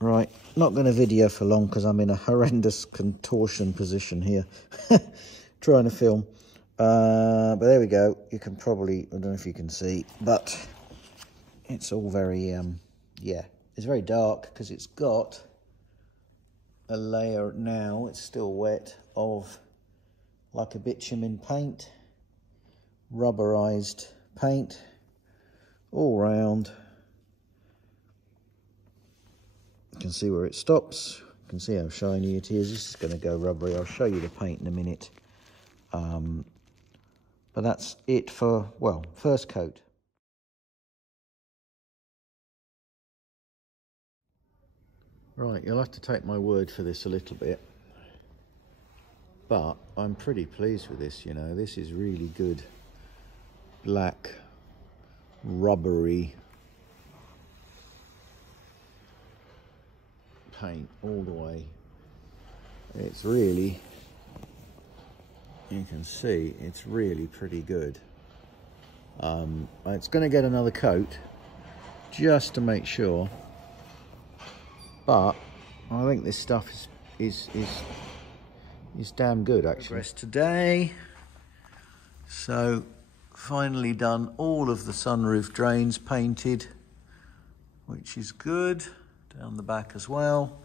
Right, not going to video for long because I'm in a horrendous contortion position here, trying to film. But there we go. You can probably, I don't know if you can see, but it's all very, yeah, it's very dark because it's got a layer now, it's still wet, of like a bitumen paint, rubberized paint all round. You can see where it stops. You can see how shiny it is. This is going to go rubbery. I'll show you the paint in a minute. But that's it for, well, first coat. Right, you'll have to take my word for this a little bit. But I'm pretty pleased with this, you know. This is really good black, rubbery paint all the way. It's really, you can see, it's really pretty good. It's going to get another coat just to make sure, but I think this stuff is damn good actually. Progress today. So finally done all of the sunroof drains painted, which is good. Down the back as well.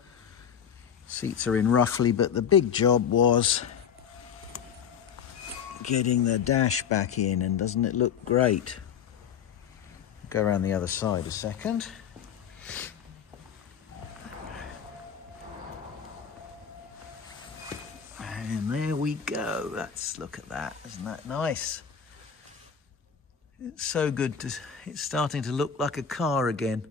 Seats are in roughly, but the big job was getting the dash back in, and doesn't it look great? Go around the other side a second. And there we go. Let's look at that. Isn't that nice? It's so good to, it's starting to look like a car again.